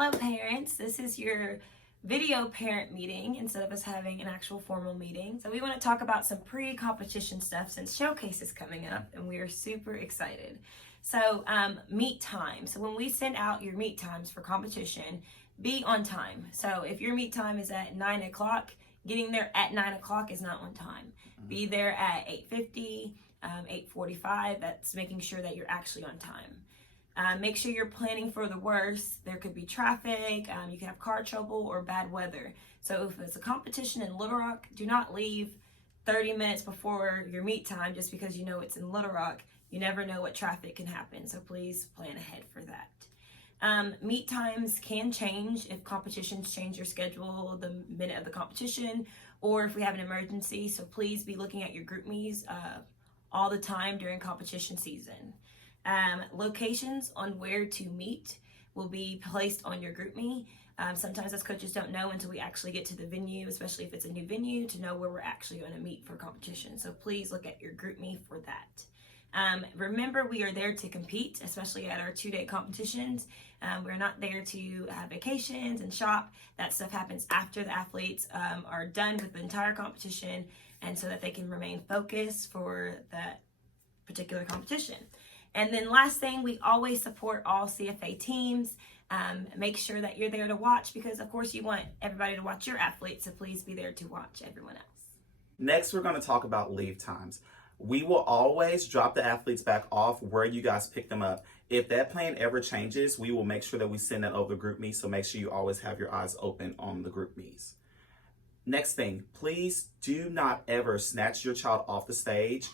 Hello parents, this is your video parent meeting instead of us having an actual formal meeting. So we want to talk about some pre-competition stuff since Showcase is coming up and we are super excited. So meet time. So when we send out your meet times for competition, be on time. So if your meet time is at 9 o'clock, getting there at 9 o'clock is not on time. Be there at 8:50, 8:45. That's making sure that you're actually on time. Make sure you're planning for the worst. There could be traffic, you can have car trouble or bad weather. So if it's a competition in Little Rock, do not leave 30 minutes before your meet time just because you know it's in Little Rock. You never know what traffic can happen, so please plan ahead for that. Meet times can change if competitions change your schedule the minute of the competition or if we have an emergency, so please be looking at your group meets all the time during competition season. Locations on where to meet will be placed on your group me. Sometimes us coaches don't know until we actually get to the venue, especially if it's a new venue, to know where we're actually going to meet for competition. So please look at your group me for that. Remember, we are there to compete, especially at our 2-day competitions. We're not there to have vacations and shop. That stuff happens after the athletes are done with the entire competition, and so that they can remain focused for that particular competition. And then last thing, we always support all CFA teams. Make sure that you're there to watch because, of course, you want everybody to watch your athletes, so please be there to watch everyone else. Next, we're going to talk about leave times. We will always drop the athletes back off where you guys pick them up. If that plan ever changes, we will make sure that we send that over the group me, so make sure you always have your eyes open on the group me's. Next thing, please do not ever snatch your child off the stage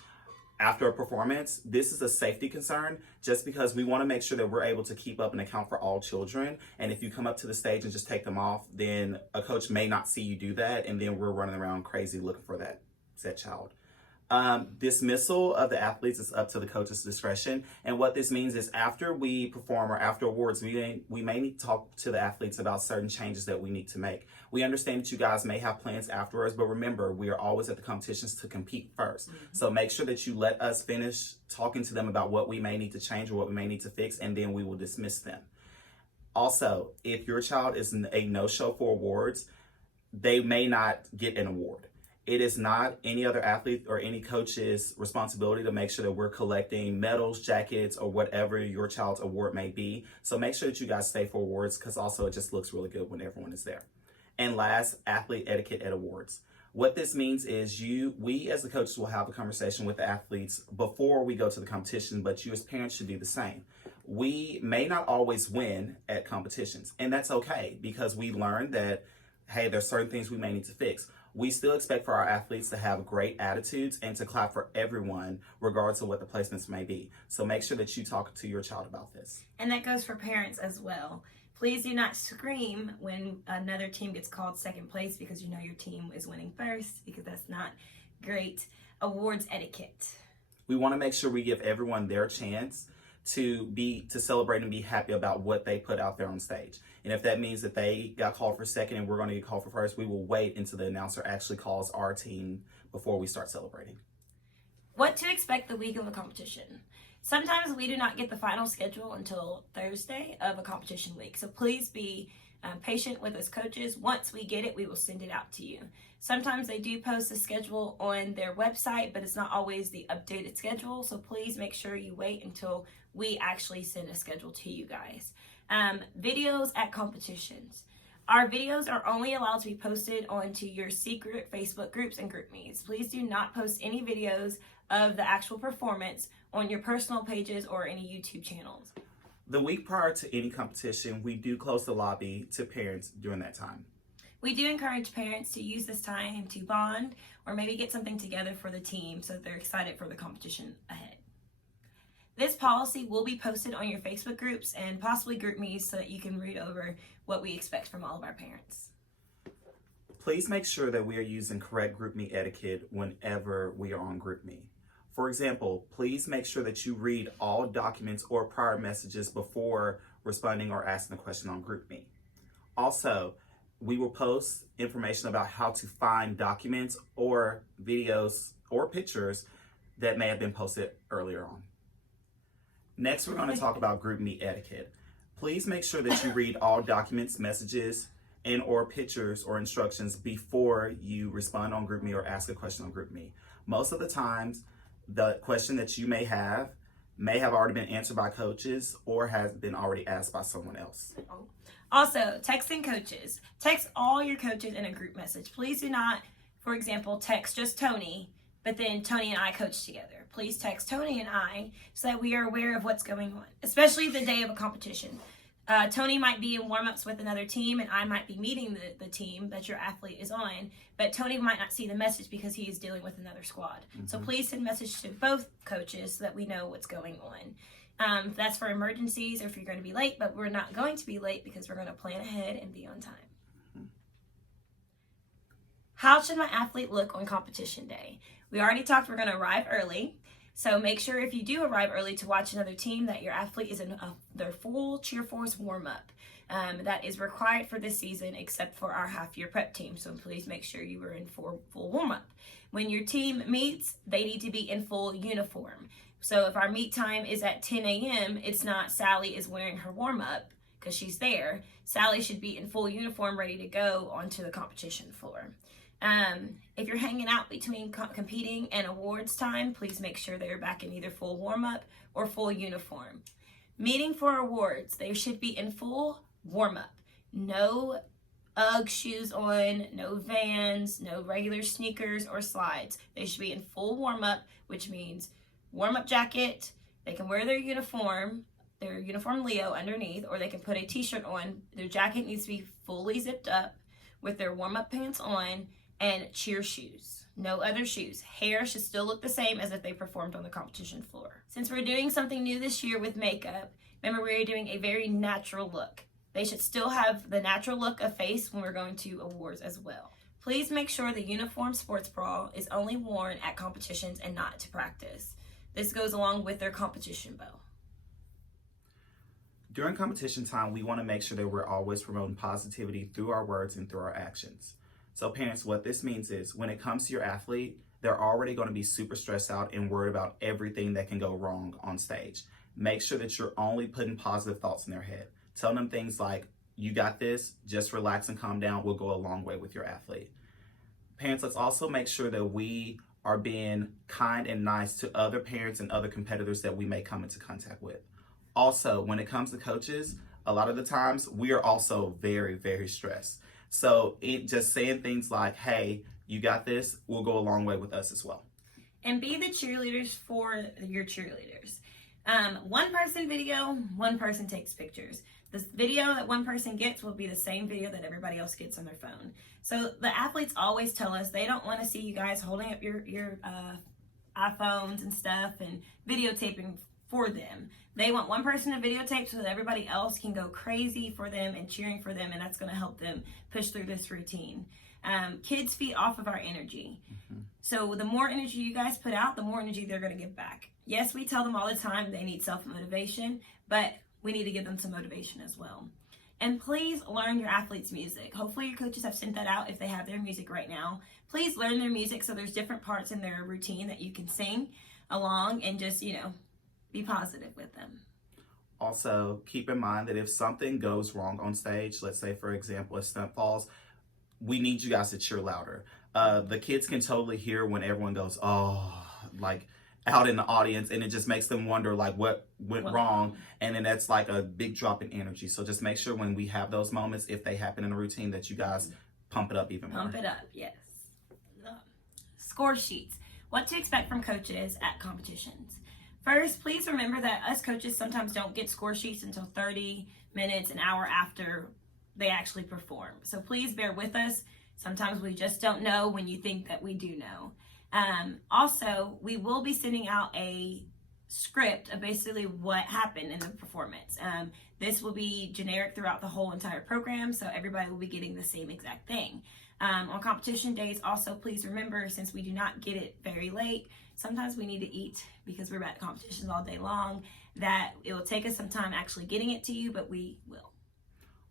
after a performance. This is a safety concern just because we want to make sure that we're able to keep up and account for all children. And if you come up to the stage and just take them off, then a coach may not see you do that, and then we're running around crazy looking for that said child. Dismissal of the athletes is up to the coach's discretion. And what this means is after we perform or after awards, we may need to talk to the athletes about certain changes that we need to make. We understand that you guys may have plans afterwards, but remember, we are always at the competitions to compete first. So make sure that you let us finish talking to them about what we may need to change or what we may need to fix, and then we will dismiss them. Also, if your child is a no-show for awards, they may not get an award. It is not any other athlete or any coach's responsibility to make sure that we're collecting medals, jackets, or whatever your child's award may be. So make sure that you guys stay for awards because also it just looks really good when everyone is there. And last, athlete etiquette at awards. What this means is we as the coaches will have a conversation with the athletes before we go to the competition, but you as parents should do the same. We may not always win at competitions, and that's okay because we learned that, hey, there's certain things we may need to fix. We still expect for our athletes to have great attitudes and to clap for everyone, regardless of what the placements may be. So make sure that you talk to your child about this. And that goes for parents as well. Please do not scream when another team gets called second place because you know your team is winning first, because that's not great awards etiquette. We want to make sure we give everyone their chance to celebrate and be happy about what they put out there on stage. And if that means that they got called for second and we're going to get called for first, we will wait until the announcer actually calls our team before we start celebrating. What to expect the week of a competition. Sometimes we do not get the final schedule until Thursday of a competition week. So please be patient with us coaches. Once we get it, we will send it out to you. Sometimes they do post a schedule on their website, but it's not always the updated schedule. So please make sure you wait until we actually send a schedule to you guys. Videos at competitions. Our videos are only allowed to be posted onto your secret Facebook groups and group meets. Please do not post any videos of the actual performance on your personal pages or any YouTube channels. The week prior to any competition, we do close the lobby to parents during that time. We do encourage parents to use this time to bond or maybe get something together for the team so that they're excited for the competition ahead. This policy will be posted on your Facebook groups and possibly group meets so that you can read over what we expect from all of our parents. Please make sure that we are using correct group me etiquette whenever we are on group me. For example, please make sure that you read all documents or prior messages before responding or asking a question on group me. Also, we will post information about how to find documents or videos or pictures that may have been posted earlier on. Next, we're going to talk about group me etiquette. Please make sure that you read all documents, messages, and or pictures or instructions before you respond on GroupMe or ask a question on GroupMe. Most of the times, the question that you may have already been answered by coaches or has been already asked by someone else. Also, texting coaches. Text all your coaches in a group message. Please do not, for example, text just Tony, but then Tony and I coach together. Please text Tony and I so that we are aware of what's going on, especially the day of a competition. Tony might be in warm-ups with another team and I might be meeting the team that your athlete is on, but Tony might not see the message because he is dealing with another squad. Mm-hmm. So please send message to both coaches so that we know what's going on. That's for emergencies or if you're going to be late, but we're not going to be late because we're going to plan ahead and be on time. Mm-hmm. How should my athlete look on competition day? We already talked we're going to arrive early. So make sure if you do arrive early to watch another team that your athlete is in their full cheer force warm-up. That is required for this season except for our half-year prep team. So please make sure you are in full warm-up. When your team meets, they need to be in full uniform. So if our meet time is at 10 a.m., it's not Sally is wearing her warm-up because she's there. Sally should be in full uniform ready to go onto the competition floor. If you're hanging out between competing and awards time, please make sure they're back in either full warm-up or full uniform. Meeting for awards, they should be in full warm-up. No UGG shoes on, no Vans, no regular sneakers or slides. They should be in full warm-up, which means warm-up jacket. They can wear their uniform Leo underneath, or they can put a t-shirt on. Their jacket needs to be fully zipped up with their warm-up pants on, and cheer shoes. No other shoes. Hair should still look the same as if they performed on the competition floor. Since we're doing something new this year with makeup, remember we're doing a very natural look. They should still have the natural look of face when we're going to awards as well. Please make sure the uniform sports bra is only worn at competitions and not to practice. This goes along with their competition bow. During competition time, we want to make sure that we're always promoting positivity through our words and through our actions. So parents, what this means is when it comes to your athlete, they're already going to be super stressed out and worried about everything that can go wrong on stage. Make sure that you're only putting positive thoughts in their head. Tell them things like, you got this, just relax and calm down, will go a long way with your athlete. Parents, let's also make sure that we are being kind and nice to other parents and other competitors that we may come into contact with. Also, when it comes to coaches, a lot of the times we are also very, very stressed. So just saying things like, hey, you got this, will go a long way with us as well. And be the cheerleaders for your cheerleaders. One person video, one person takes pictures. This video that one person gets will be the same video that everybody else gets on their phone. So the athletes always tell us they don't want to see you guys holding up your iPhones and stuff and videotaping for them. They want one person to videotape so that everybody else can go crazy for them and cheering for them, and that's going to help them push through this routine. Kids feed off of our energy. Mm-hmm. So the more energy you guys put out, the more energy they're going to give back. Yes, we tell them all the time they need self-motivation, but we need to give them some motivation as well. And please learn your athletes' music. Hopefully your coaches have sent that out if they have their music right now. Please learn their music so there's different parts in their routine that you can sing along and just, be positive with them. Also, keep in mind that if something goes wrong on stage, let's say, for example, a stunt falls, we need you guys to cheer louder. The kids can totally hear when everyone goes, oh, like out in the audience, and it just makes them wonder like what went wrong, and then that's like a big drop in energy. So just make sure when we have those moments, if they happen in a routine, that you guys pump it up even more. Pump it up, yes. Score sheets. What to expect from coaches at competitions. First, please remember that us coaches sometimes don't get score sheets until 30 minutes, an hour after they actually perform. So please bear with us. Sometimes we just don't know when you think that we do know. Also, we will be sending out a script of basically what happened in the performance. This will be generic throughout the whole entire program, so everybody will be getting the same exact thing. On competition days, also please remember, since we do not get it very late, sometimes we need to eat because we're at competitions all day long, that it will take us some time actually getting it to you, but we will.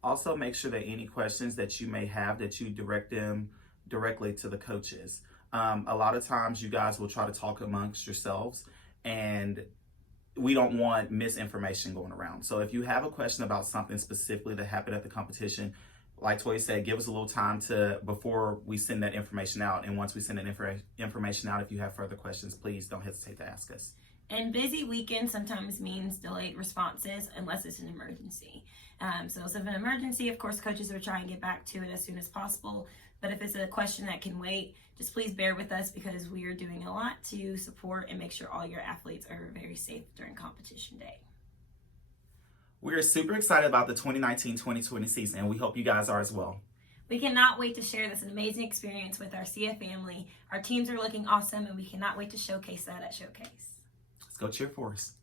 Also, make sure that any questions that you may have, that you direct them directly to the coaches. A lot of times you guys will try to talk amongst yourselves, and we don't want misinformation going around. So if you have a question about something specifically that happened at the competition, like Toya said, give us a little time before we send that information out. And once we send that information out, if you have further questions, please don't hesitate to ask us. And busy weekends sometimes means delayed responses unless it's an emergency. So if it's an emergency, of course, coaches will try and get back to it as soon as possible. But if it's a question that can wait, just please bear with us because we are doing a lot to support and make sure all your athletes are very safe during competition day. We are super excited about the 2019-2020 season, and we hope you guys are as well. We cannot wait to share this amazing experience with our CF family. Our teams are looking awesome, and we cannot wait to showcase that at Showcase. Let's go cheer for us.